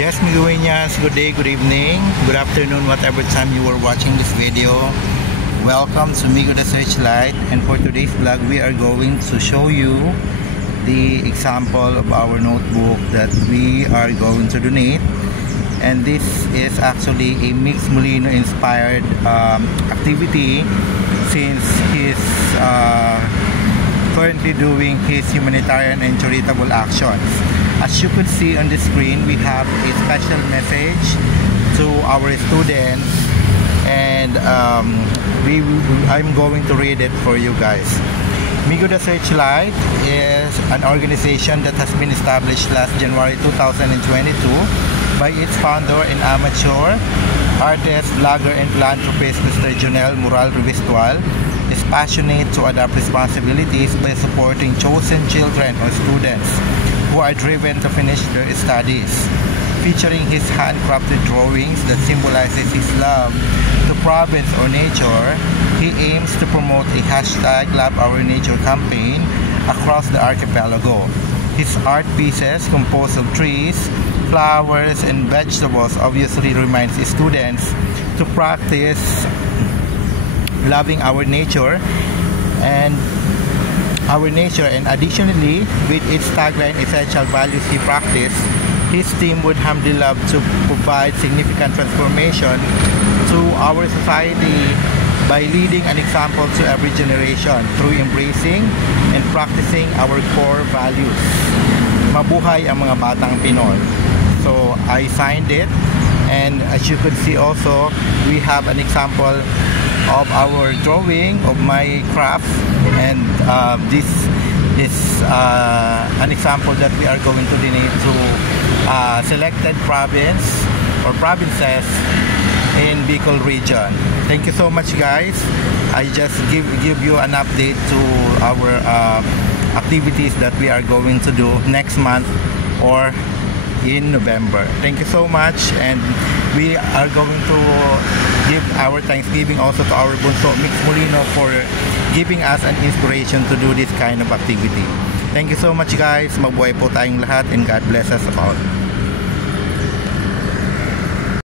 Yes, Migueñas, good day, good evening, good afternoon, whatever time you are watching this video. Welcome to Migo the Searchlight, and for today's vlog we are going to show you the example of our notebook that we are going to donate. And this is actually a Mix Molino inspired activity, since he's currently doing his humanitarian and charitable actions. As you could see on the screen, we have a special message to our students, and I'm going to read it for you guys. Migo the Searchlight is an organization that has been established last January 2022 by its founder and amateur artist, blogger, and philanthropist Mr. Jonel Moral Revistual. Is passionate to adapt responsibilities by supporting chosen children or students who are driven to finish their studies. Featuring his handcrafted drawings that symbolizes his love to province or nature, he aims to promote a #LoveOurNature campaign across the archipelago. His art pieces, composed of trees, flowers, and vegetables, obviously reminds students to practice loving our nature, and additionally, with its tagline essential values he practiced, his team would humbly love to provide significant transformation to our society by leading an example to every generation through embracing and practicing our core values. Mabuhay ang mga batang Pinoy. So I signed it, and as you could see also, we have an example of our drawing of my craft, and this is an example that we are going to donate to selected province or provinces in Bicol region. Thank you so much, guys. I just give you an update to our activities that we are going to do next month or in November. Thank you so much, and we are going to give our thanksgiving also to our Bunso Mix Molino for giving us an inspiration to do this kind of activity. Thank you so much, guys. Mabuhay po tayong lahat, and God bless us all.